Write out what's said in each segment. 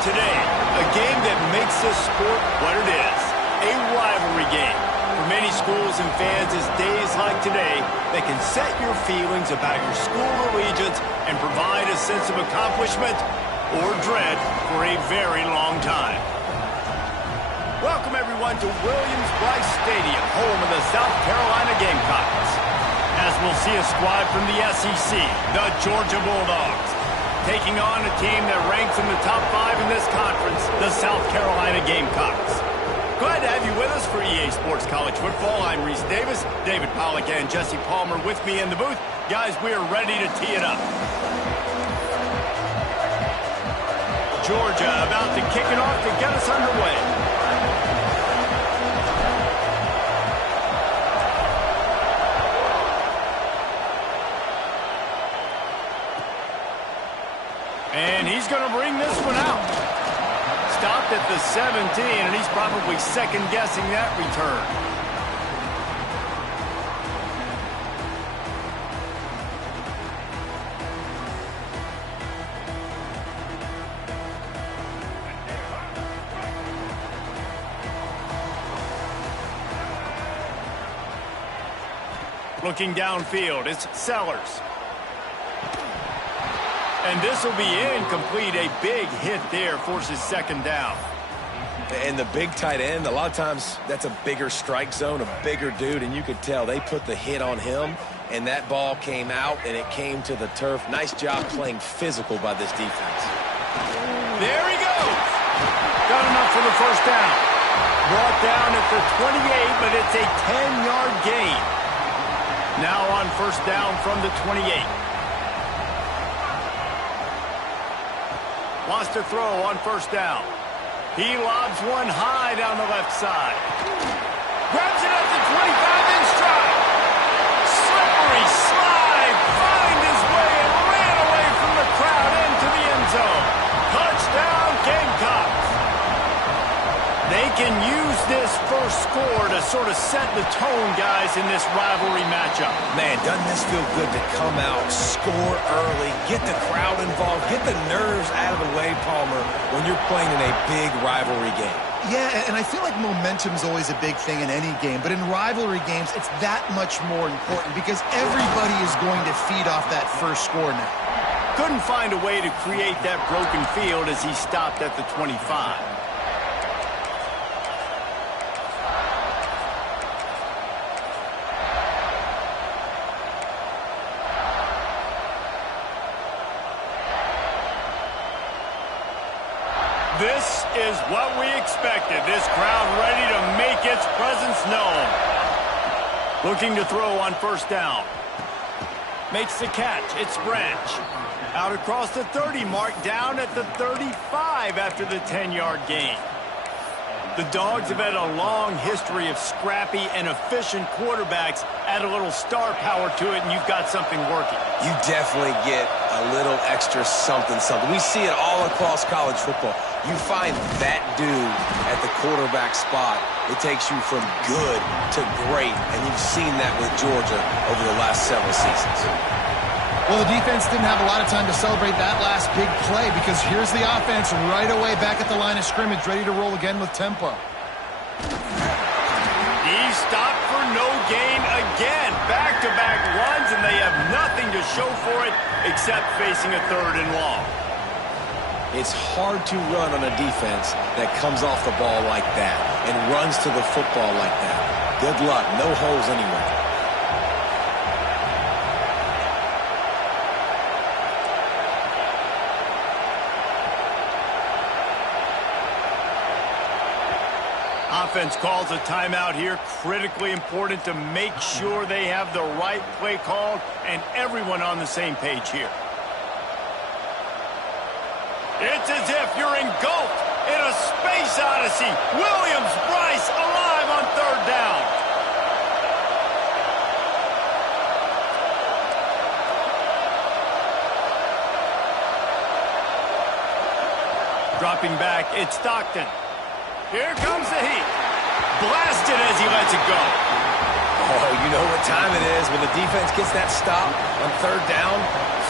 Today, a game that makes this sport what it is, a rivalry game. For many schools and fans, it's days like today that can set your feelings about your school allegiance and provide a sense of accomplishment or dread for a very long time. Welcome, everyone, to Williams-Brice Stadium, home of the South Carolina Gamecocks. As we'll see a squad from the SEC, the Georgia Bulldogs, taking on a team that ranks in the top 5 in this conference, the South Carolina Gamecocks. Glad to have you with us for EA Sports College Football. I'm Reese Davis, David Pollack and Jesse Palmer with me in the booth. Guys, we are ready to tee it up. Georgia about to kick it off to get us underway. And he's going to bring this one out. Stopped at the 17, and he's probably second-guessing that return. Looking downfield, it's Sellers. And this will be incomplete. A big hit there forces second down. And the big tight end, a lot of times that's a bigger strike zone, a bigger dude, and you could tell they put the hit on him, and that ball came out, and it came to the turf. Nice job playing physical by this defense. There he goes. Got enough for the first down. Brought down at the 28, but it's a 10-yard gain. Now on first down from the 28. Wants to throw on first down. He lobs one high down the left side. Grabs it at the 25 in stride. Slippery slide. Find his way and ran away from the crowd into the end zone. Touchdown Gamecocks. They can use this first score to sort of set the tone, guys, in this rivalry matchup. Man, doesn't this feel good to come out, score early, get the crowd involved, get the nerves out of the way, Palmer, when you're playing in a big rivalry game? Yeah, and I feel like momentum's always a big thing in any game, but in rivalry games, it's that much more important because everybody is going to feed off that first score now. Couldn't find a way to create that broken field as he stopped at the 25. This is what we expected. This crowd ready to make its presence known. Looking to throw on first down. Makes the catch. It's Branch. Out across the 30 mark, down at the 35 after the 10-yard gain. The Dogs have had a long history of scrappy and efficient quarterbacks. Add a little star power to it, and you've got something working. You definitely get a little extra something. We see it all across college football. You find that dude at the quarterback spot, it takes you from good to great, and you've seen that with Georgia over the last several seasons. Well, the defense didn't have a lot of time to celebrate that last big play because here's the offense right away back at the line of scrimmage, ready to roll again with tempo. He stopped for no gain again. Back-to-back runs, and they have nothing to show for it except facing a third and long. It's hard to run on a defense that comes off the ball like that and runs to the football like that. Good luck. No holes anywhere. Offense calls a timeout here. Critically important to make sure they have the right play called and everyone on the same page here. It's as if you're engulfed in a space odyssey. Williams-Brice alive on third down. Dropping back, it's Stockton. Here comes the heat. Blasted as he lets it go. Oh, you know what time it is when the defense gets that stop on third down.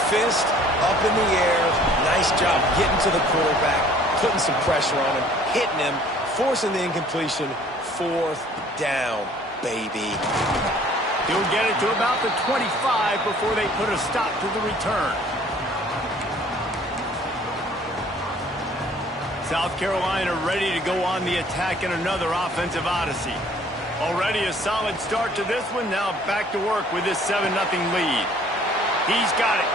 Fist up in the air. Nice job getting to the quarterback, putting some pressure on him, hitting him, forcing the incompletion. 4th down, baby. He'll get it to about the 25 before they put a stop to the return. South Carolina ready to go on the attack in another offensive odyssey. Already a solid start to this one. Now back to work with this 7-0 lead. He's got it.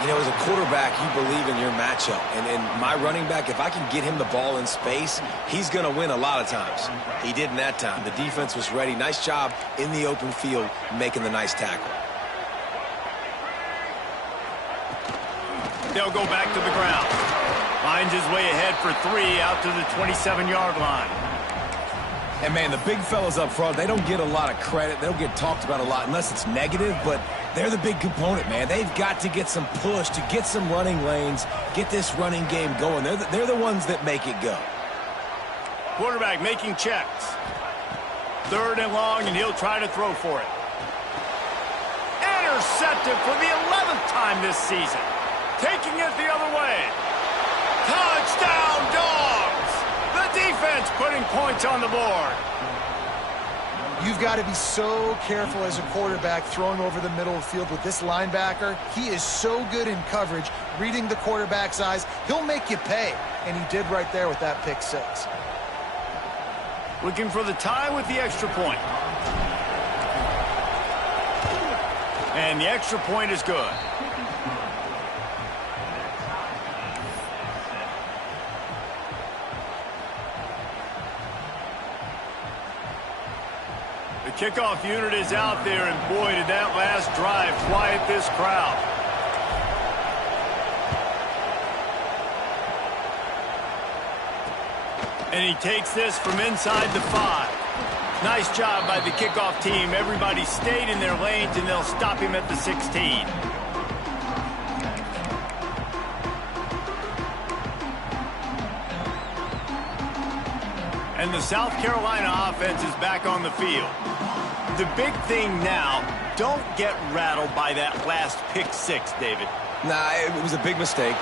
You know, as a quarterback, you believe in your matchup. And my running back, if I can get him the ball in space, he's going to win a lot of times. He did in that time. The defense was ready. Nice job in the open field making the nice tackle. They'll go back to the ground. Finds his way ahead for 3 out to the 27-yard line. And, man, the big fellas up front, they don't get a lot of credit. They don't get talked about a lot unless it's negative, but they're the big component, man. They've got to get some push, to get some running lanes, get this running game going. They're the ones that make it go. Quarterback making checks. 3rd and long, and he'll try to throw for it. Intercepted for the 11th time this season. Taking it the other way. Touchdown, Dogs! The defense putting points on the board. You've got to be so careful as a quarterback throwing over the middle of the field with this linebacker. He is so good in coverage, reading the quarterback's eyes. He'll make you pay, and he did right there with that pick 6. Looking for the tie with the extra point. And the extra point is good. The kickoff unit is out there, and boy, did that last drive quiet this crowd. And he takes this from inside the 5. Nice job by the kickoff team. Everybody stayed in their lanes, and they'll stop him at the 16. And the South Carolina offense is back on the field. The big thing now, don't get rattled by that last pick 6, David. Nah, it was a big mistake.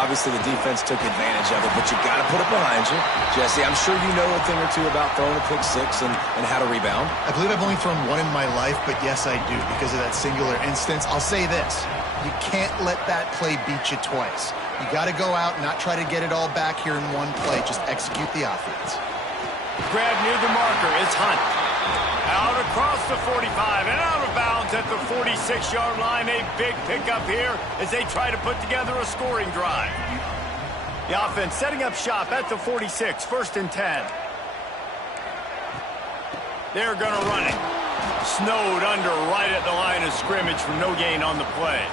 Obviously, the defense took advantage of it, but you got to put it behind you. Jesse, I'm sure you know a thing or two about throwing a pick 6 and how to rebound. I believe I've only thrown 1 in my life, but yes, I do because of that singular instance. I'll say this. You can't let that play beat you twice. You got to go out and not try to get it all back here in one play. Just execute the offense. Grab near the marker. It's Hunt. Out across the 45 and out of bounds at the 46-yard line. A big pickup here as they try to put together a scoring drive. The offense setting up shop at the 46, 1st and 10. They're going to run it. Snowed under right at the line of scrimmage for no gain on the play.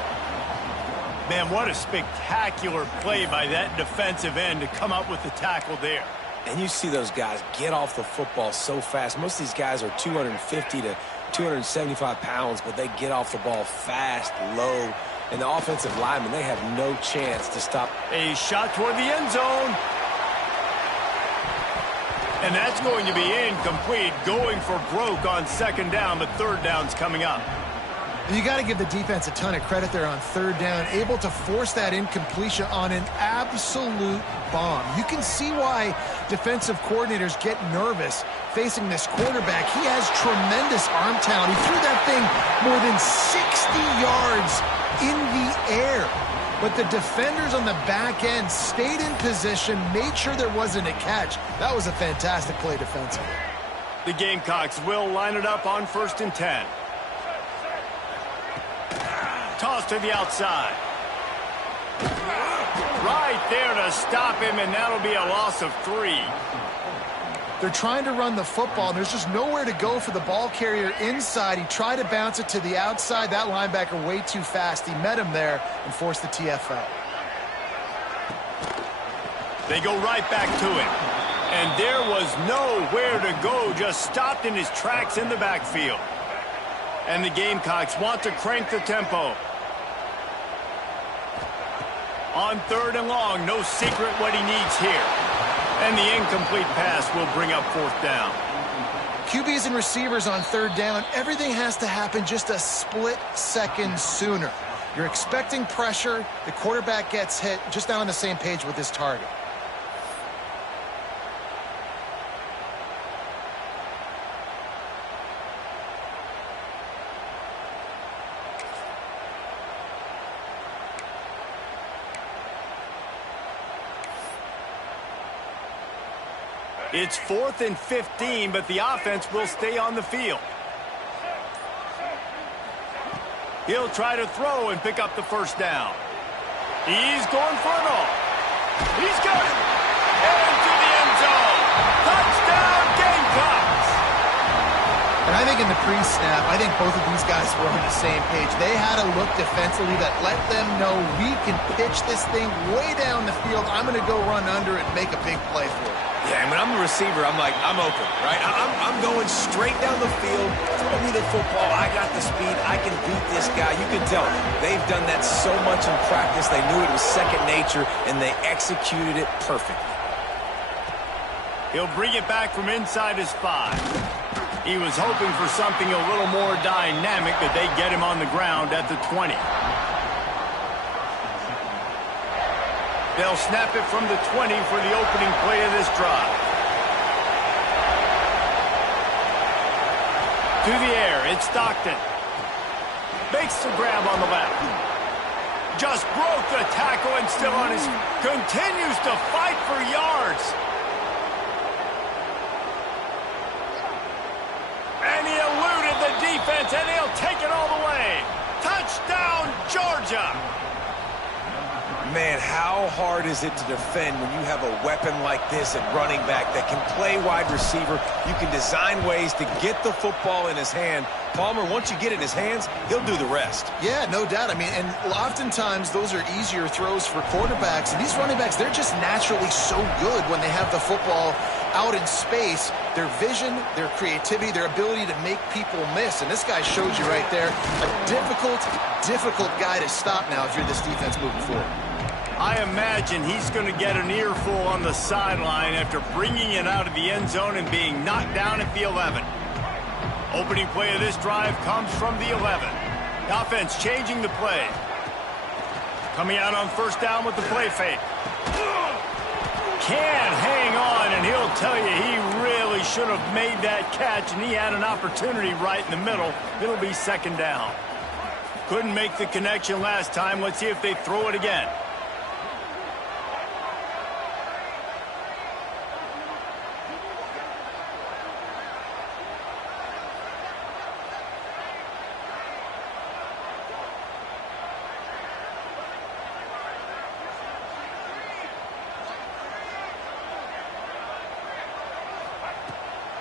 Man, what a spectacular play by that defensive end to come up with the tackle there. And you see those guys get off the football so fast. Most of these guys are 250 to 275 pounds, but they get off the ball fast, low. And the offensive linemen, they have no chance to stop. A shot toward the end zone. And that's going to be incomplete. Going for broke on 2nd down, but 3rd down's coming up. And you got to give the defense a ton of credit there on 3rd down, able to force that incompletion on an absolute bomb. You can see why defensive coordinators get nervous facing this quarterback. He has tremendous arm talent. He threw that thing more than 60 yards in the air. But the defenders on the back end stayed in position, made sure there wasn't a catch. That was a fantastic play defensively. The Gamecocks will line it up on 1st and 10. Toss to the outside. Right there to stop him, and that'll be a loss of 3. They're trying to run the football. There's just nowhere to go for the ball carrier inside. He tried to bounce it to the outside. That linebacker way too fast. He met him there and forced the TFL. They go right back to him. And there was nowhere to go. Just stopped in his tracks in the backfield. And the Gamecocks want to crank the tempo. On 3rd and long, no secret what he needs here. And the incomplete pass will bring up 4th down. QBs and receivers on 3rd down, everything has to happen just a split second sooner. You're expecting pressure, the quarterback gets hit, just not on the same page with this target. It's 4th and 15, but the offense will stay on the field. He'll try to throw and pick up the first down. He's going for it all. He's got it. Into the end zone. Touchdown, Gamecocks. And I think in the pre-snap, I think both of these guys were on the same page. They had a look defensively that let them know we can pitch this thing way down the field. I'm going to go run under it and make a big play for it. Yeah, and when I'm a receiver, I'm like, I'm open, right? I'm going straight down the field. Throw me the football. I got the speed. I can beat this guy. You can tell they've done that so much in practice. They knew it was second nature, and they executed it perfectly. He'll bring it back from inside his 5. He was hoping for something a little more dynamic, but they get him on the ground at the 20. They'll snap it from the 20 for the opening play of this drive. To the air, it's Stockton. Makes the grab on the left. Just broke the tackle and still on his... Continues to fight for yards. And he eluded the defense, and he'll take it all the way. Touchdown, Georgia! Man, how hard is it to defend when you have a weapon like this at running back that can play wide receiver? You can design ways to get the football in his hand. Palmer, once you get it in his hands, he'll do the rest. Yeah, no doubt. I mean, and oftentimes those are easier throws for quarterbacks. And these running backs, they're just naturally so good when they have the football out in space. Their vision, their creativity, their ability to make people miss. And this guy showed you right there, a difficult guy to stop now if you're this defense moving forward. I imagine he's going to get an earful on the sideline after bringing it out of the end zone and being knocked down at the 11. Opening play of this drive comes from the 11. The offense changing the play. Coming out on first down with the play fake. Can't hang on, and he'll tell you he really should have made that catch, and he had an opportunity right in the middle. It'll be second down. Couldn't make the connection last time. Let's see if they throw it again.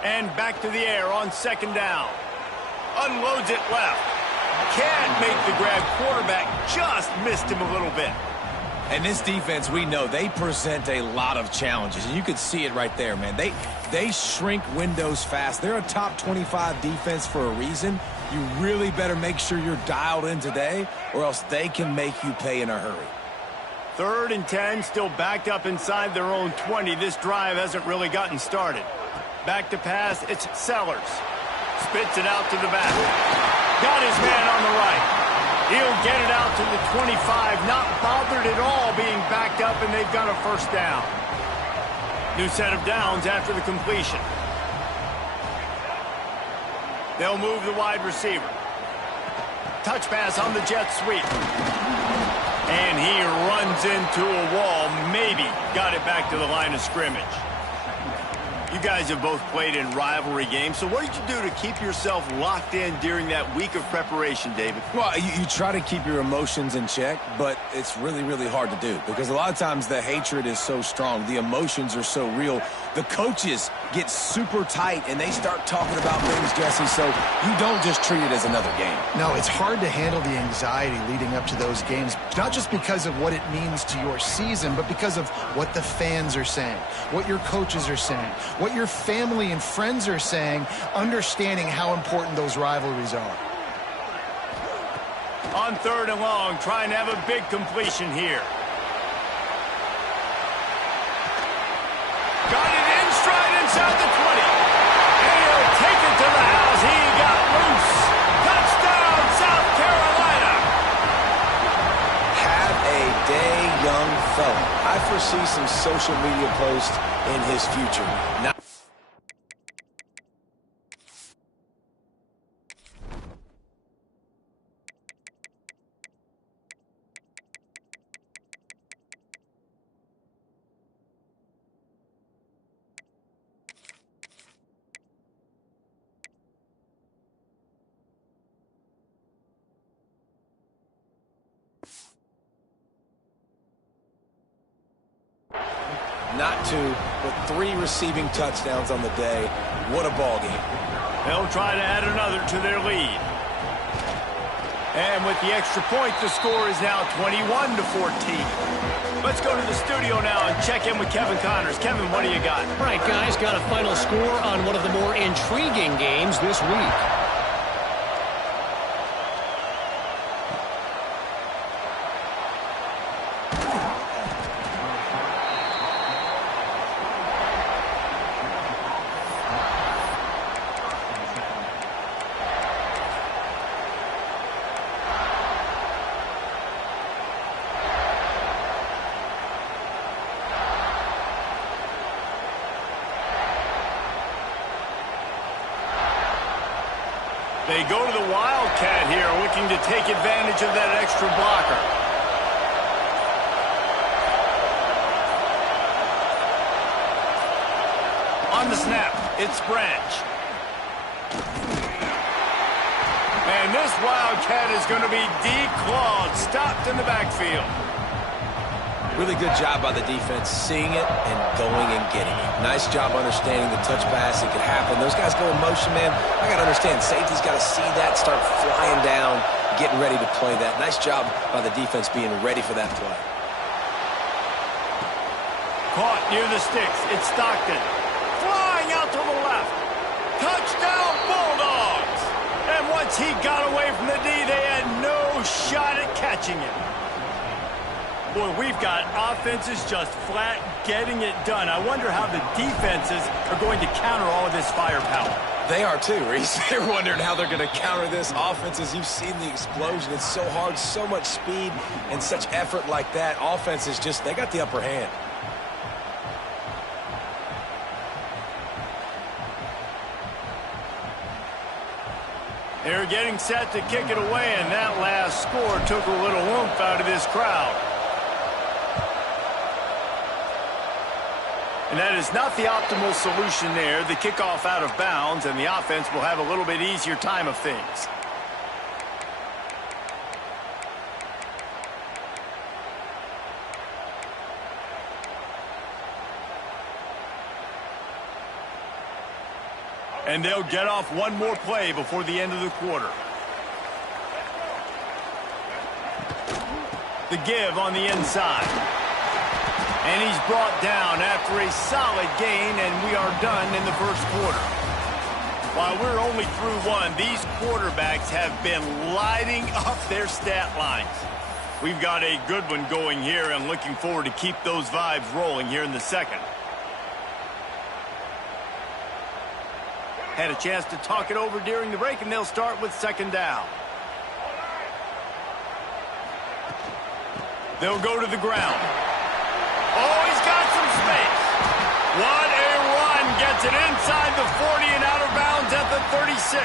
And back to the air on second down. Unloads it left. Can't make the grab. Quarterback just missed him a little bit. And this defense, we know, they present a lot of challenges. And you can see it right there, man. They shrink windows fast. They're a top 25 defense for a reason. You really better make sure you're dialed in today, or else they can make you pay in a hurry. 3rd and 10, still backed up inside their own 20. This drive hasn't really gotten started. Back to pass, it's Sellers. Spits it out to the back. Got his man on the right. He'll get it out to the 25, not bothered at all being backed up, and they've got a first down. New set of downs after the completion. They'll move the wide receiver. Touch pass on the jet sweep. And he runs into a wall, maybe got it back to the line of scrimmage. You guys have both played in rivalry games, so what did you do to keep yourself locked in during that week of preparation, David? Well, you try to keep your emotions in check, but it's really, really hard to do because a lot of times the hatred is so strong. The emotions are so real. The coaches get super tight, and they start talking about things, Jesse, so you don't just treat it as another game. No, it's hard to handle the anxiety leading up to those games, not just because of what it means to your season, but because of what the fans are saying, what your coaches are saying, what your family and friends are saying, understanding how important those rivalries are. On 3rd and long, trying to have a big completion here. Got it in stride inside the 20. And he'll take it to the house. He got loose. Touchdown, South Carolina. Have a day, young fella. I foresee some social media posts in his future. Now not 2, but 3 receiving touchdowns on the day. What a ball game. They'll try to add another to their lead. And with the extra point, the score is now 21-14. Let's go to the studio now and check in with Kevin Connors. Kevin, what do you got? All right, guys, got a final score on one of the more intriguing games this week. They go to the Wildcat here, looking to take advantage of that extra blocker. On the snap, it's Branch. And this Wildcat is going to be declawed, stopped in the backfield. Really good job by the defense, seeing it and going and getting it. Nice job understanding the touch pass. It could happen. Those guys go in motion, man. I got to understand, safety's got to see that, start flying down, getting ready to play that. Nice job by the defense being ready for that play. Caught near the sticks. It's Stockton. Flying out to the left. Touchdown, Bulldogs! And once he got away from the D, they had no shot at catching him. Boy, we've got offenses just flat getting it done. I wonder how the defenses are going to counter all of this firepower. They are too, Reese. They're wondering how they're going to counter this offense. As you've seen the explosion, it's so hard, so much speed, and such effort like that. Offense is just, they got the upper hand. They're getting set to kick it away, and that last score took a little oomph out of this crowd. And that is not the optimal solution there. The kickoff out of bounds, and the offense will have a little bit easier time of things. And they'll get off one more play before the end of the quarter. The give on the inside. And he's brought down after a solid gain, and we are done in the first quarter. While we're only through one, these quarterbacks have been lighting up their stat lines. We've got a good one going here, and looking forward to keep those vibes rolling here in the second. Had a chance to talk it over during the break, and they'll start with second down. They'll go to the ground. Oh, he's got some space. What a run. Gets it inside the 40 and out of bounds at the 36.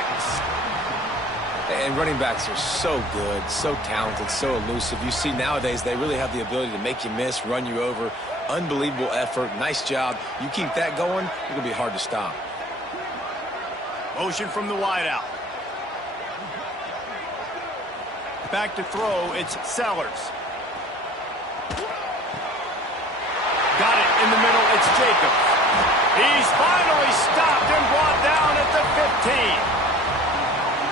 And running backs are so good, so talented, so elusive. You see nowadays they really have the ability to make you miss, run you over. Unbelievable effort. Nice job. You keep that going, it's going to be hard to stop. Motion from the wideout. Back to throw, it's Sellers. Got it in the middle, it's Jacobs. He's finally stopped and brought down at the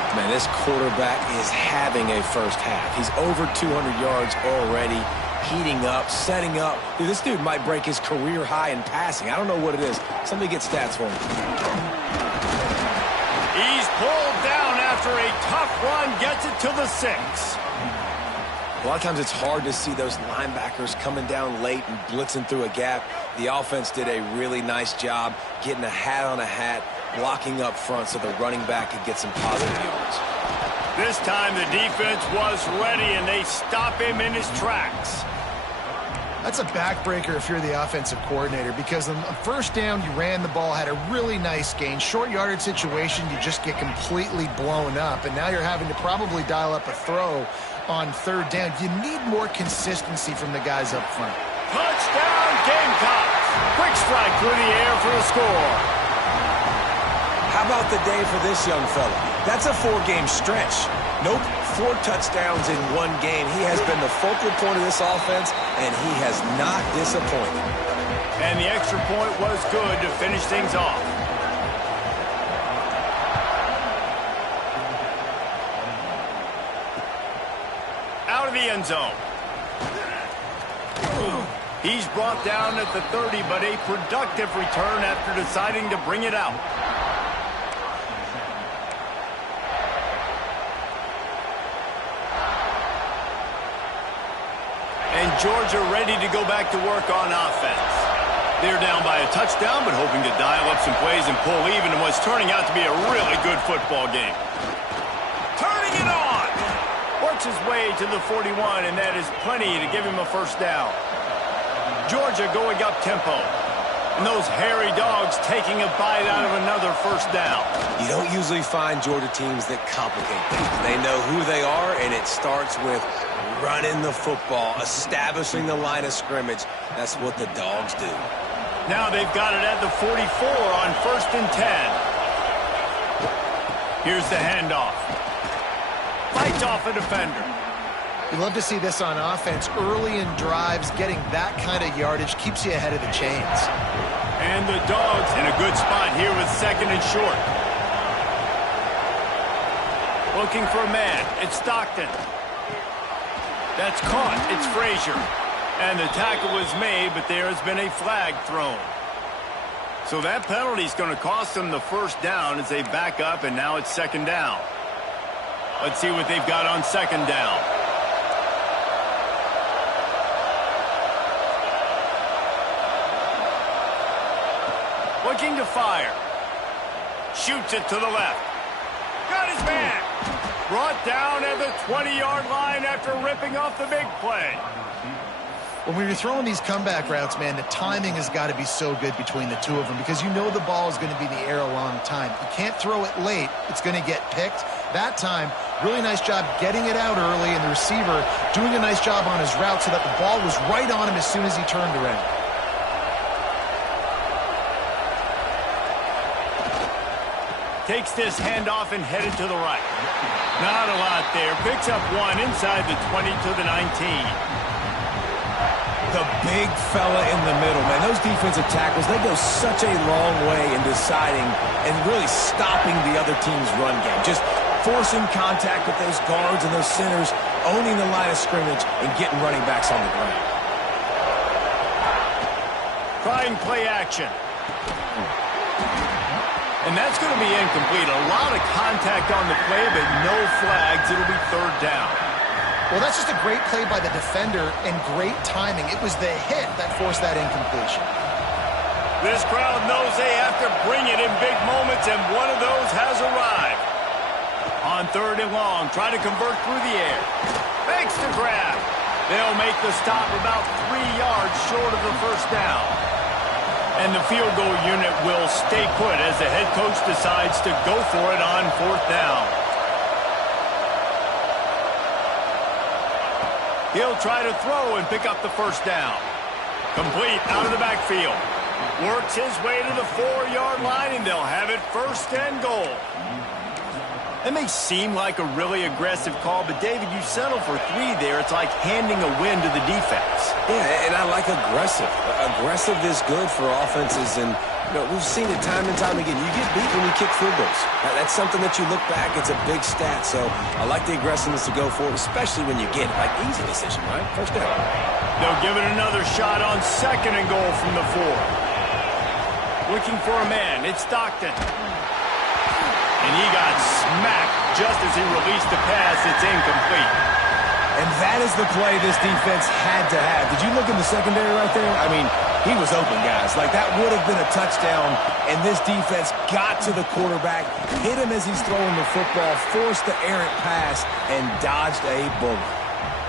15. Man, this quarterback is having a first half. He's over 200 yards already, heating up, setting up. Dude, this dude might break his career high in passing. I don't know what it is. Somebody get stats for him. He's pulled down after a tough run, gets it to the 6. A lot of times it's hard to see those linebackers coming down late and blitzing through a gap. The offense did a really nice job getting a hat on a hat, blocking up front so the running back could get some positive yards. This time the defense was ready, and they stop him in his tracks. That's a backbreaker if you're the offensive coordinator, because on first down, you ran the ball, had a really nice gain. Short yardage situation, you just get completely blown up, and now you're having to probably dial up a throw on third down. You need more consistency from the guys up front. Touchdown, Gamecocks. Quick strike through the air for the score. How about the day for this young fella? That's a 4-game stretch. Nope, 4 touchdowns in 1 game. He has been the focal point of this offense, and he has not disappointed. And the extra point was good to finish things off. Out of the end zone. He's brought down at the 30, but a productive return after deciding to bring it out. And Georgia ready to go back to work on offense. They're down by a touchdown, but hoping to dial up some plays and pull even in what's turning out to be a really good football game. Turning it on! Works his way to the 41, and that is plenty to give him a first down. Georgia going up tempo. And those hairy dogs taking a bite out of another first down. You don't usually find Georgia teams that complicate things. They know who they are, and it starts with running the football, establishing the line of scrimmage. That's what the dogs do. Now they've got it at the 44 on 1st and 10. Here's the handoff. Fights off a defender. You love to see this on offense. Early in drives, getting that kind of yardage keeps you ahead of the chains. And the Dogs in a good spot here with 2nd and short. Looking for a man. It's Stockton. That's caught. It's Frazier. And the tackle was made, but there has been a flag thrown. So that penalty is going to cost them the first down as they back up, and now it's 2nd down. Let's see what they've got on 2nd down. Looking to fire. Shoots it to the left. Got his man. Brought down at the 20-yard line after ripping off the big play. When you're throwing these comeback routes, man, the timing has got to be so good between the two of them because you know the ball is going to be in the air a long time. You can't throw it late. It's going to get picked. That time, really nice job getting it out early, and the receiver doing a nice job on his route so that the ball was right on him as soon as he turned around. Takes this handoff and headed to the right. Not a lot there. Picks up one inside the 20 to the 19. The big fella in the middle, man. Those defensive tackles, they go such a long way in deciding and really stopping the other team's run game. Just forcing contact with those guards and those centers, owning the line of scrimmage, and getting running backs on the ground. Trying play action. And that's going to be incomplete. A lot of contact on the play, but no flags. It'll be 3rd down. Well, that's just a great play by the defender and great timing. It was the hit that forced that incompletion. This crowd knows they have to bring it in big moments, and one of those has arrived. On 3rd and long, try to convert through the air. Makes the grab. They'll make the stop about 3 yards short of the first down. And the field goal unit will stay put as the head coach decides to go for it on 4th down. He'll try to throw and pick up the first down. Complete out of the backfield. Works his way to the 4-yard line, and they'll have it 1st and goal. That may seem like a really aggressive call, but David, you settle for 3 there. It's like handing a win to the defense. Yeah, and I like aggressive. Aggressive is good for offenses, and we've seen it time and time again. You get beat when you kick field goals. That's something that you look back, it's a big stat. So I like the aggressiveness to go for it, especially when you get it. Like, easy decision, right? First down. They'll give it another shot on 2nd and goal from the 4. Looking for a man. It's Stockton. And he got smacked just as he released the pass. It's incomplete. And that is the play this defense had to have. Did you look in the secondary right there? I mean, he was open, guys. Like, that would have been a touchdown, and this defense got to the quarterback, hit him as he's throwing the football, forced the errant pass, and dodged a bullet.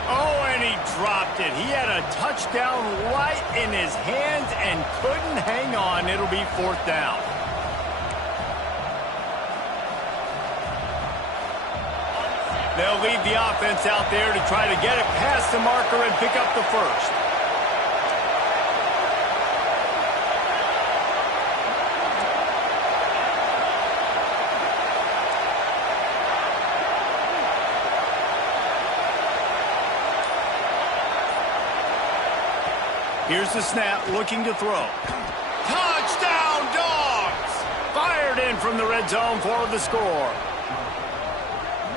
Oh, and he dropped it. He had a touchdown right in his hands and couldn't hang on. It'll be 4th down. They'll lead the offense out there to try to get it past the marker and pick up the first. Here's the snap, looking to throw. Touchdown, Dogs! Fired in from the red zone for the score.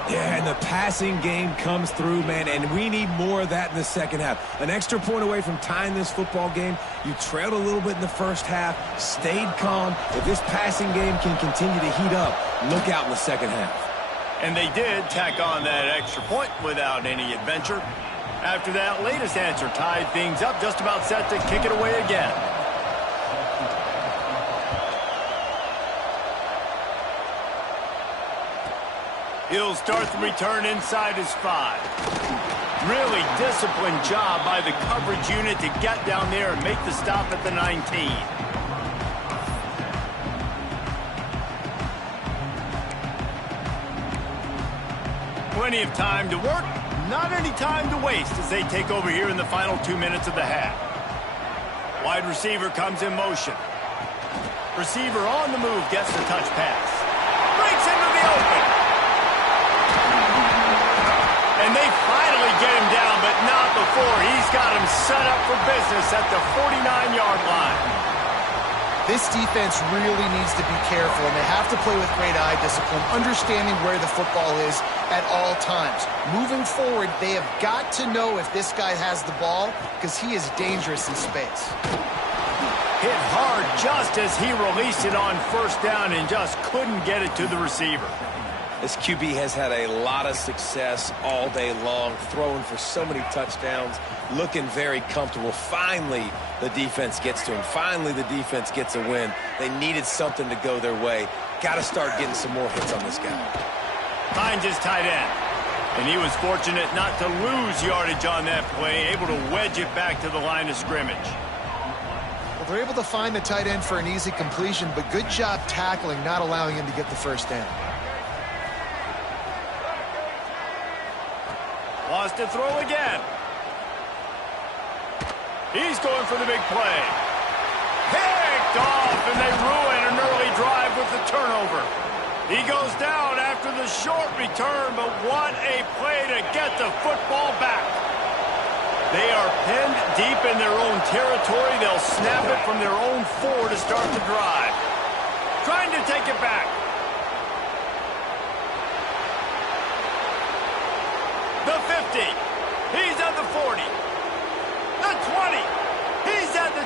Yeah, and the passing game comes through, man, and we need more of that in the second half. An extra point away from tying this football game. You trailed a little bit in the first half, stayed calm. If this passing game can continue to heat up, look out in the second half. And they did tack on that extra point without any adventure. After that latest answer tied things up, just about set to kick it away again. He'll start the return inside his 5. Really disciplined job by the coverage unit to get down there and make the stop at the 19. Plenty of time to work, not any time to waste as they take over here in the final 2 minutes of the half. Wide receiver comes in motion. Receiver on the move gets the touch pass. Breaks into the open. And they finally get him down, but not before he's got him set up for business at the 49-yard line. This defense really needs to be careful, and they have to play with great eye discipline, understanding where the football is at all times. Moving forward, they have got to know if this guy has the ball, because he is dangerous in space. Hit hard just as he released it on first down and just couldn't get it to the receiver. This QB has had a lot of success all day long, throwing for so many touchdowns, looking very comfortable. Finally, the defense gets to him. Finally, the defense gets a win. They needed something to go their way. Got to start getting some more hits on this guy. Finds his tight end. And he was fortunate not to lose yardage on that play, able to wedge it back to the line of scrimmage. Well, they're able to find the tight end for an easy completion, but good job tackling, not allowing him to get the first down. Lost to throw again. He's going for the big play. Picked off, and they ruin an early drive with the turnover. He goes down after the short return, but what a play to get the football back. They are pinned deep in their own territory. They'll snap it from their own 4 to start the drive. Trying to take it back. The 50. He's at the 40. The 20. He's at the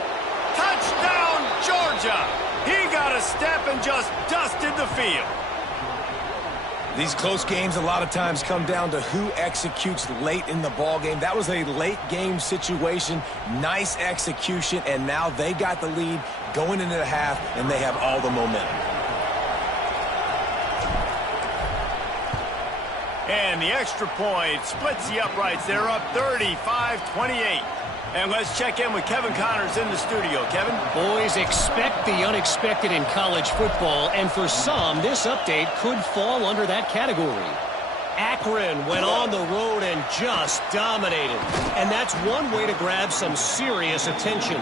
touchdown, Georgia. He got a step and just dusted the field. These close games a lot of times come down to who executes late in the ball game. That was a late game situation. Nice execution, and now they got the lead going into the half, and they have all the momentum. And the extra point splits the uprights. They're up 35-28. And let's check in with Kevin Connors in the studio. Kevin? Boys, expect the unexpected in college football, and for some, this update could fall under that category. Akron went on the road and just dominated. And that's one way to grab some serious attention.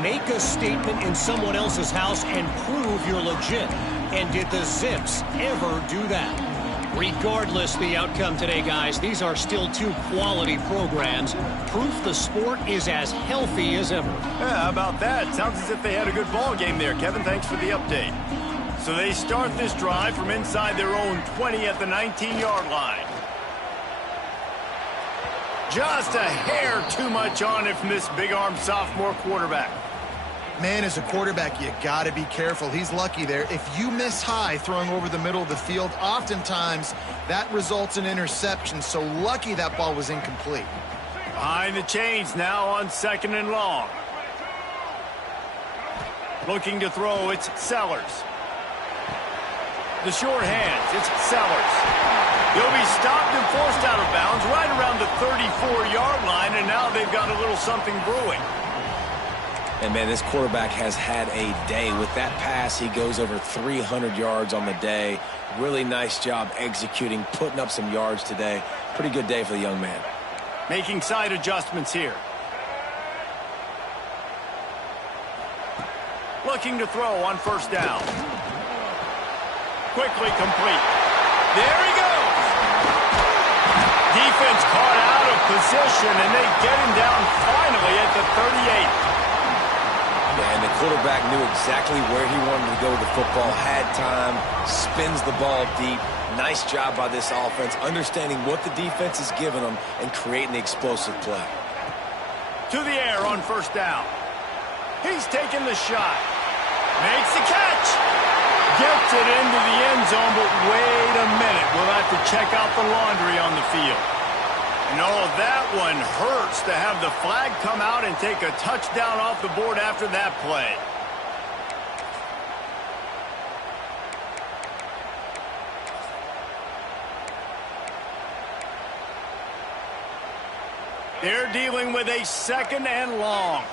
Make a statement in someone else's house and prove you're legit. And did the Zips ever do that? Regardless the outcome today, guys, these are still 2 quality programs. Proof the sport is as healthy as ever. Yeah, how about that? Sounds as if they had a good ball game there. Kevin, thanks for the update. So they start this drive from inside their own 20 at the 19-yard line. Just a hair too much on it from this big-armed sophomore quarterback. Man, as a quarterback, you got to be careful. He's lucky there. If you miss high throwing over the middle of the field, oftentimes that results in interception. So lucky that ball was incomplete. Behind the chains now on 2nd and long. Looking to throw, it's Sellers. The short hands, it's Sellers. He'll be stopped and forced out of bounds right around the 34-yard line, and now they've got a little something brewing. And, man, this quarterback has had a day. With that pass, he goes over 300 yards on the day. Really nice job executing, putting up some yards today. Pretty good day for the young man. Making side adjustments here. Looking to throw on first down. Quickly complete. There he goes. Defense caught out of position, and they get him down finally at the 38. Yeah, and the quarterback knew exactly where he wanted to go with the football, had time, spins the ball deep. Nice job by this offense, understanding what the defense is giving them and creating the explosive play. To the air on first down. He's taking the shot. Makes the catch. Gets it into the end zone, but wait a minute. We'll have to check out the laundry on the field. And oh, that one hurts to have the flag come out and take a touchdown off the board after that play. They're dealing with a second and long.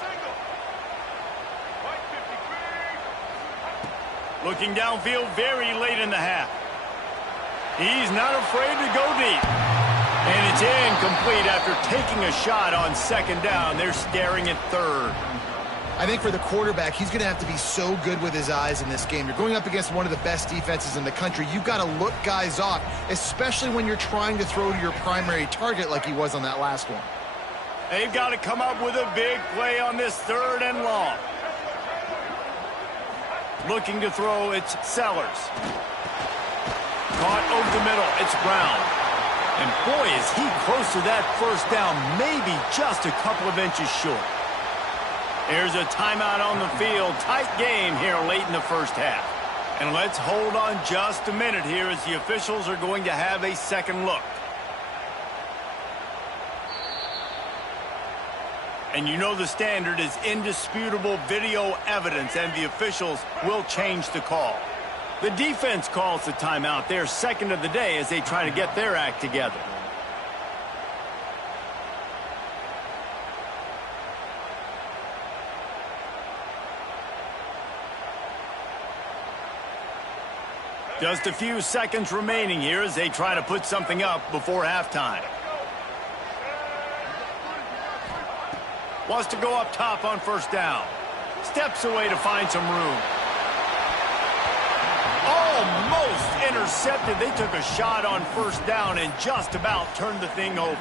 Looking downfield very late in the half. He's not afraid to go deep. And it's incomplete after taking a shot on second down. They're staring at third. I think for the quarterback, he's going to have to be so good with his eyes in this game. You're going up against one of the best defenses in the country. You've got to look guys off, especially when you're trying to throw to your primary target like he was on that last one. They've got to come up with a big play on this third and long. Looking to throw, it's Sellers. Caught over the middle, it's Brown. And boy, is he close to that first down, maybe just a couple of inches short. There's a timeout on the field. Tight game here late in the first half. And let's hold on just a minute here as the officials are going to have a second look. And you know the standard is indisputable video evidence, and the officials will change the call. The defense calls the timeout, their second of the day, as they try to get their act together. Just a few seconds remaining here as they try to put something up before halftime. Wants to go up top on first down. Steps away to find some room. Almost intercepted. They took a shot on first down and just about turned the thing over.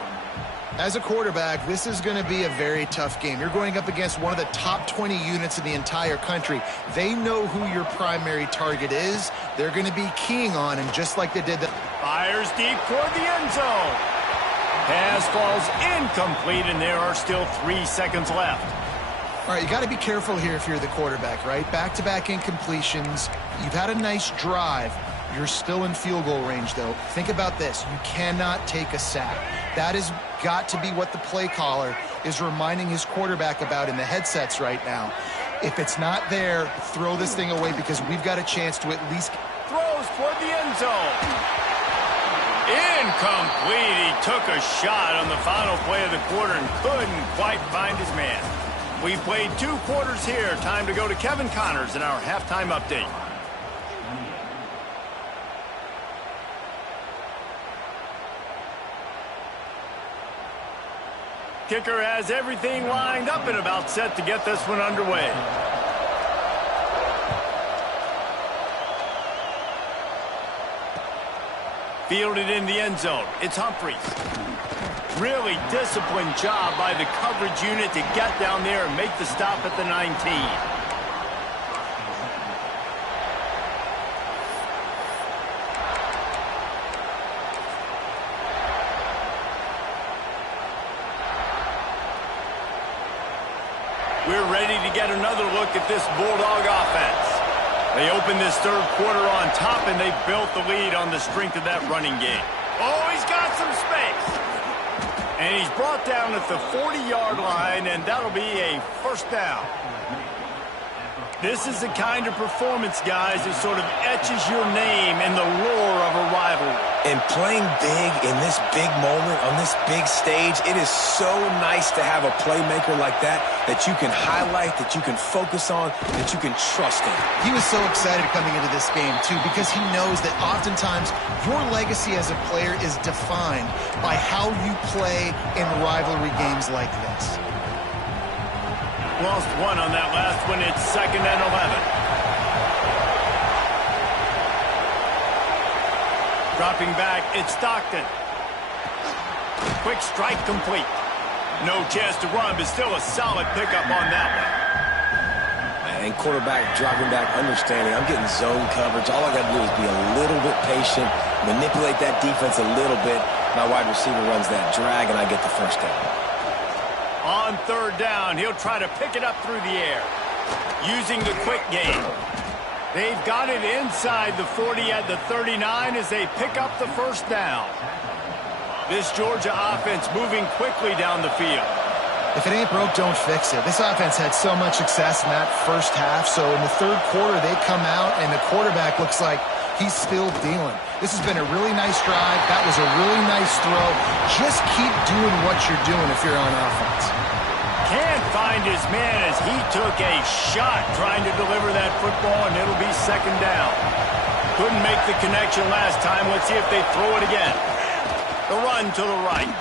As a quarterback, this is going to be a very tough game. You're going up against one of the top 20 units in the entire country. They know who your primary target is. They're going to be keying on him just like they did. Fires deep toward the end zone. Pass falls incomplete, and there are still 3 seconds left. All right, you got to be careful here if you're the quarterback, right? Back-to-back incompletions. You've had a nice drive. You're still in field goal range, though. Think about this. You cannot take a sack. That has got to be what the play caller is reminding his quarterback about in the headsets right now. If it's not there, throw this thing away because we've got a chance to at least... Throws toward the end zone. Incomplete. He took a shot on the final play of the quarter and couldn't quite find his man. We played 2 quarters here. Time to go to Kevin Connors in our halftime update. Kicker has everything lined up and about set to get this one underway. Fielded in the end zone. It's Humphries. Really disciplined job by the coverage unit to get down there and make the stop at the 19. We're ready to get another look at this Bulldog offense. They opened this third quarter on top, and they built the lead on the strength of that running game. Oh, he's got some space. And he's brought down at the 40-yard line, and that'll be a first down. This is the kind of performance, guys, that sort of etches your name in the roar of a rivalry. And playing big in this big moment, on this big stage, it is so nice to have a playmaker like that you can highlight, that you can focus on, that you can trust in. He was so excited coming into this game, too, because he knows that oftentimes your legacy as a player is defined by how you play in rivalry games like this. Lost one on that last one. It's 2nd and 11. Dropping back, it's Stockton. Quick strike complete. No chance to run, but still a solid pickup on that one. and quarterback dropping back, understanding I'm getting zone coverage. All I got to do is be a little bit patient, manipulate that defense a little bit. My wide receiver runs that drag, and I get the first down. On third down, he'll try to pick it up through the air. Using the quick game. They've got it inside the 40 at the 39 as they pick up the first down. This Georgia offense moving quickly down the field. If it ain't broke, don't fix it. This offense had so much success in that first half, so in the third quarter, they come out, and the quarterback looks like he's still dealing. This has been a really nice drive. That was a really nice throw. Just keep doing what you're doing if you're on offense. Can't find his man as he took a shot trying to deliver that football, and it'll be second down. Couldn't make the connection last time. Let's see if they throw it again. The run to the right.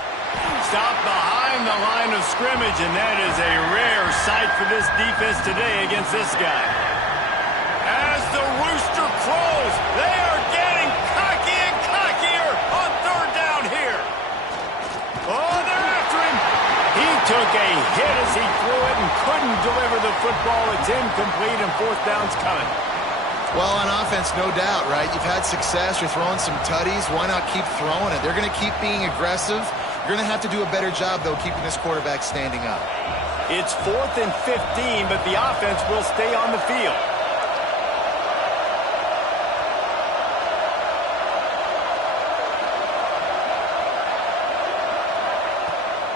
Stop behind the line of scrimmage, and that is a rare sight for this defense today against this guy. As the rooster crows, they are getting cocky and cockier on third down here. Oh, they're after him. He took a hit as he threw it and couldn't deliver the football. It's incomplete, and fourth down's coming. Well, on offense, no doubt, right? You've had success. You're throwing some tutties. Why not keep throwing it? They're going to keep being aggressive. You're going to have to do a better job, though, keeping this quarterback standing up. It's 4th and 15, but the offense will stay on the field.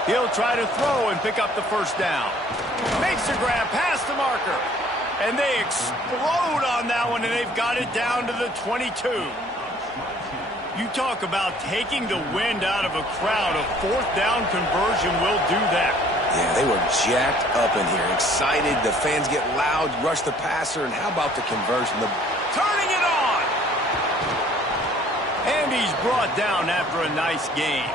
He'll try to throw and pick up the first down. Makes a grab past the marker. And they explode on that one, and they've got it down to the 22. You talk about taking the wind out of a crowd. A fourth down conversion will do that. Yeah, they were jacked up in here, excited. The fans get loud, rush the passer, and how about the conversion? Turning it on! And he's brought down after a nice game.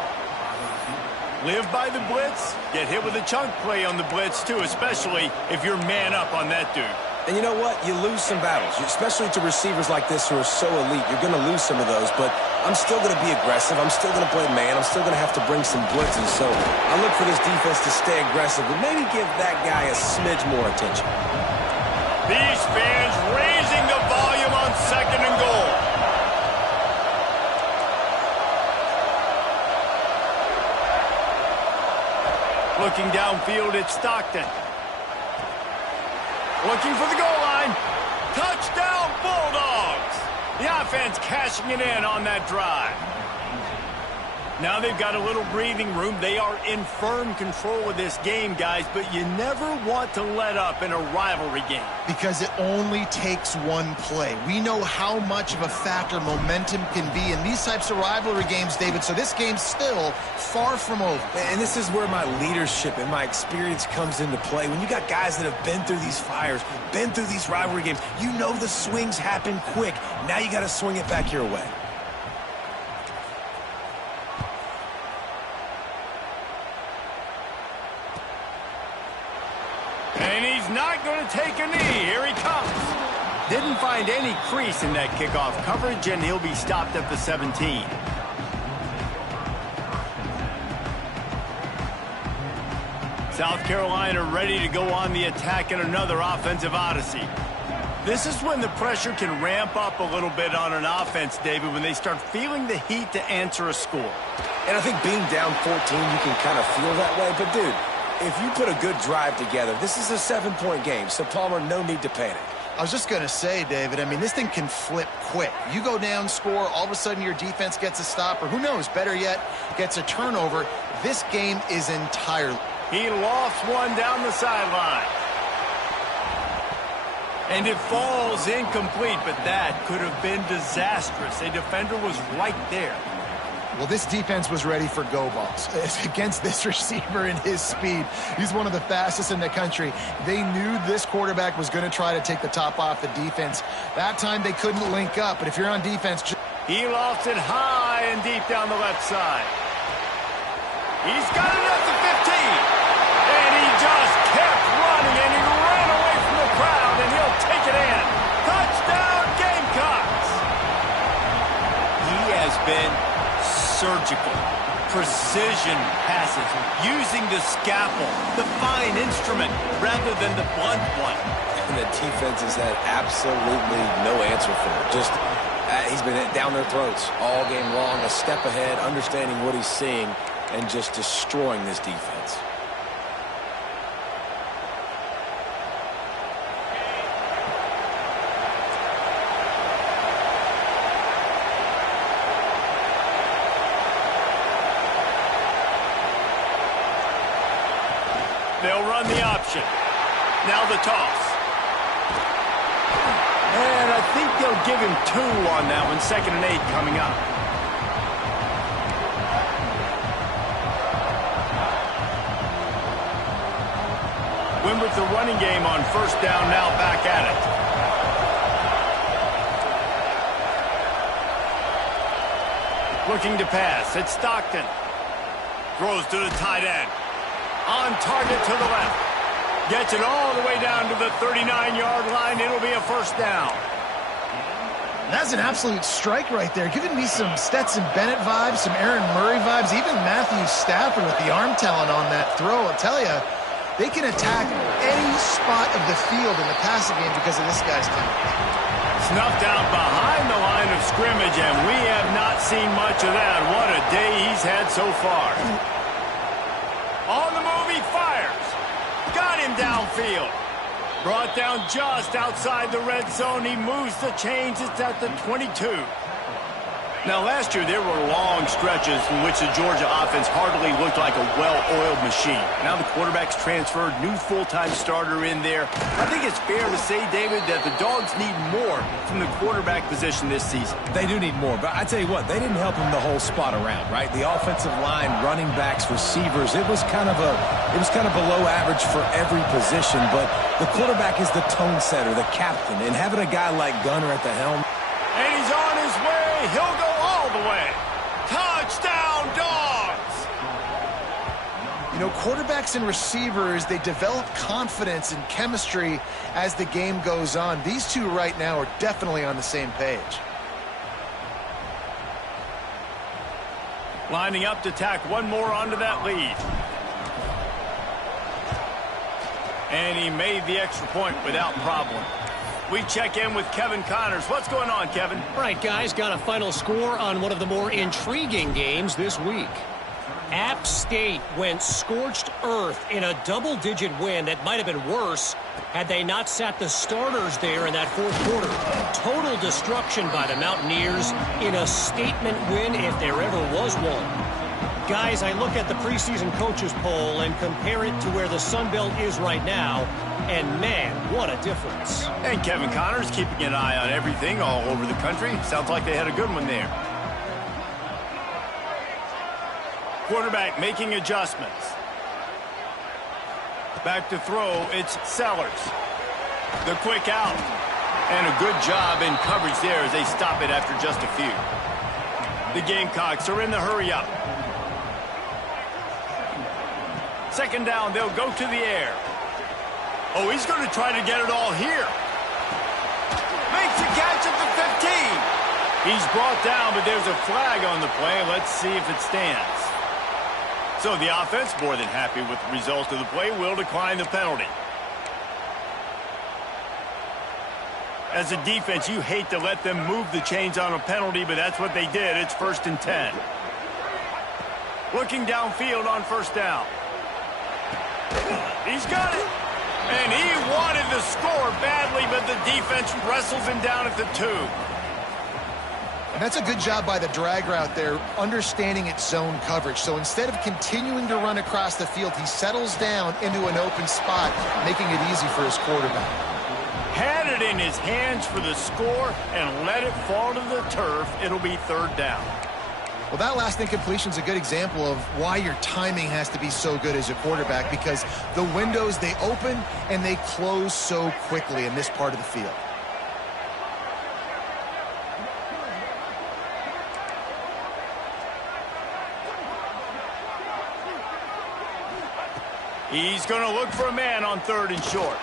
Live by the blitz, get hit with a chunk play on the blitz too, especially if you're man up on that dude. And you know what? You lose some battles, especially to receivers like this who are so elite. You're going to lose some of those, but I'm still going to be aggressive. I'm still going to play man. I'm still going to have to bring some blitzes. So I look for this defense to stay aggressive, but maybe give that guy a smidge more attention. These fans raising the volume on second and goal. Looking downfield, it's Stockton. Looking for the goal line. Touchdown, Bulldogs. The offense cashing it in on that drive. Now they've got a little breathing room. They are in firm control of this game, guys, but you never want to let up in a rivalry game. Because it only takes one play. We know how much of a factor momentum can be in these types of rivalry games, David, so this game's still far from over. And this is where my leadership and my experience comes into play. When you got guys that have been through these fires, been through these rivalry games, you know the swings happen quick. Now you got to swing it back your way. And he's not going to take a knee. Here he comes. Didn't find any crease in that kickoff coverage, and he'll be stopped at the 17. South Carolina ready to go on the attack in another offensive odyssey. This is when the pressure can ramp up a little bit on an offense, David, when they start feeling the heat to answer a score. And I think being down 14, you can kind of feel that way. But, dude, if you put a good drive together, this is a 7-point game. So, Palmer, no need to panic. I was just going to say, David, I mean, this thing can flip quick. You go down, score, all of a sudden your defense gets a stop, or who knows, better yet, gets a turnover. This game is entirely. He lofts one down the sideline. And it falls incomplete, but that could have been disastrous. A defender was right there. Well, this defense was ready for go balls against this receiver and his speed. He's one of the fastest in the country. They knew this quarterback was going to try to take the top off the defense. That time they couldn't link up, but if you're on defense... He lofts it high and deep down the left side. He's got it at the 15. And he just kept running, and he ran away from the crowd, and he'll take it in. Touchdown, Gamecocks! He has been surgical, precision passes, using the scalpel, the fine instrument, rather than the blunt one. And the defense has had absolutely no answer for it. Just, he's been down their throats all game long, a step ahead, understanding what he's seeing, and just destroying this defense. They'll run the option. Now the toss. And I think they'll give him 2 on that one. 2nd and 8 coming up. Win with the running game on 1st down, now back at it. Looking to pass. It's Stockton. Throws to the tight end. On target to the left. Gets it all the way down to the 39-yard line. It'll be a 1st down. That's an absolute strike right there. Giving me some Stetson Bennett vibes, some Aaron Murray vibes, even Matthew Stafford with the arm talent on that throw. I'll tell you, they can attack any spot of the field in the passing game because of this guy's talent. Snuffed out behind the line of scrimmage, and we have not seen much of that. What a day he's had so far. On the move, he fires. Got him downfield. Brought down just outside the red zone. He moves the chains. It's at the 22. Now, last year, there were long stretches in which the Georgia offense hardly looked like a well-oiled machine. Now the quarterback's transferred, new full-time starter in there. I think it's fair to say, David, that the Dogs need more from the quarterback position this season. They do need more, but I tell you what, they didn't help him the whole spot around, right? The offensive line, running backs, receivers, it was kind of below average for every position, but the quarterback is the tone setter, the captain, and having a guy like Gunner at the helm. And he's on his way. He'll go all the way. Touchdown, Dogs! You know, quarterbacks and receivers, they develop confidence and chemistry as the game goes on. These two right now are definitely on the same page. Lining up to tack one more onto that lead. And he made the extra point without problem. We check in with Kevin Connors. What's going on, Kevin? All right, guys, got a final score on one of the more intriguing games this week. App State went scorched earth in a double-digit win that might have been worse had they not sat the starters there in that 4th quarter. Total destruction by the Mountaineers in a statement win if there ever was one. Guys, I look at the preseason coaches poll and compare it to where the Sun Belt is right now, and man, what a difference. And Kevin Connors keeping an eye on everything all over the country. Sounds like they had a good one there. Quarterback making adjustments. Back to throw, it's Sellers. The quick out. And a good job in coverage there as they stop it after just a few. The Gamecocks are in the hurry-up. 2nd down, they'll go to the air. Oh, he's going to try to get it all here. Makes a catch at the 15. He's brought down, but there's a flag on the play. Let's see if it stands. So the offense, more than happy with the result of the play, will decline the penalty. As a defense, you hate to let them move the chains on a penalty, but that's what they did. It's 1st and 10. Looking downfield on 1st down. He's got it. And he wanted to score badly, but the defense wrestles him down at the 2. And that's a good job by the drag route there, understanding its zone coverage. So instead of continuing to run across the field, he settles down into an open spot, making it easy for his quarterback. Had it in his hands for the score and let it fall to the turf. It'll be 3rd down. Well, that last incompletion is a good example of why your timing has to be so good as a quarterback, because the windows, they open and they close so quickly in this part of the field. He's going to look for a man on 3rd and short.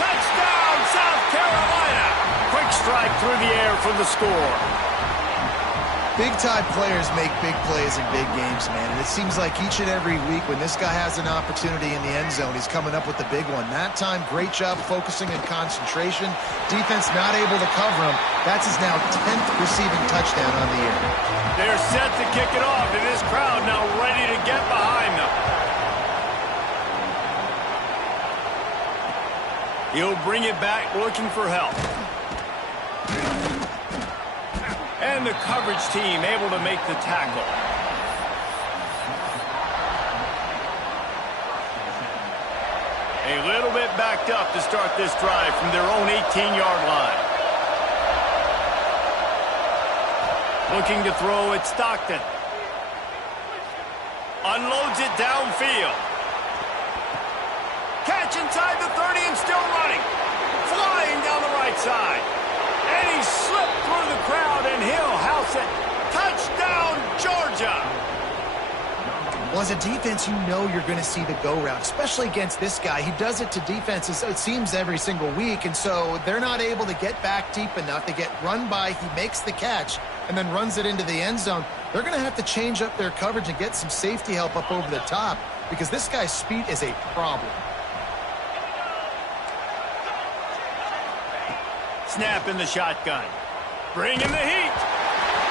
Touchdown, South Carolina! Quick strike through the air for the score. Big-time players make big plays in big games, man, and it seems like each and every week when this guy has an opportunity in the end zone, he's coming up with the big one. That time, great job focusing and concentration. Defense not able to cover him. That's his now 10th receiving touchdown on the year. They're set to kick it off, and this crowd now ready to get behind them. He'll bring it back looking for help. And the coverage team able to make the tackle. A little bit backed up to start this drive from their own 18-yard line. Looking to throw at Stockton. Unloads it downfield. Catch inside the 30 and still running. Flying down the right side. And he slipped through the crowd, and he'll house it. Touchdown, Georgia! Well, as a defense, you know you're going to see the go route, especially against this guy. He does it to defenses, it seems, every single week, and so they're not able to get back deep enough. They get run by, he makes the catch, and then runs it into the end zone. They're going to have to change up their coverage and get some safety help up over the top because this guy's speed is a problem. Snap in the shotgun. Bring in the heat.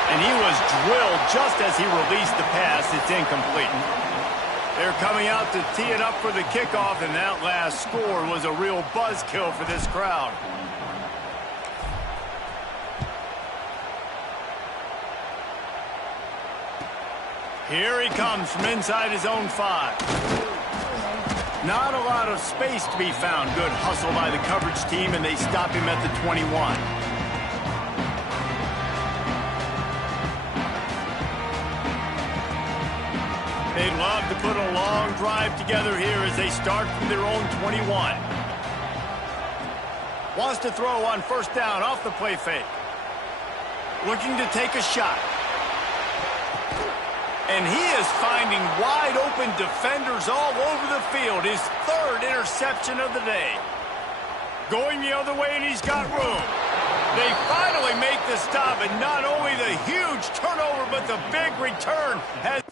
And he was drilled just as he released the pass. It's incomplete. They're coming out to tee it up for the kickoff, and that last score was a real buzzkill for this crowd. Here he comes from inside his own 5. Not a lot of space to be found. Good hustle by the coverage team, and they stop him at the 21. They'd love to put a long drive together here as they start from their own 21. Wants to throw on first down off the play fake. Looking to take a shot. And he is finding wide-open defenders all over the field. His 3rd interception of the day. Going the other way, and he's got room. They finally make the stop, and not only the huge turnover, but the big return has...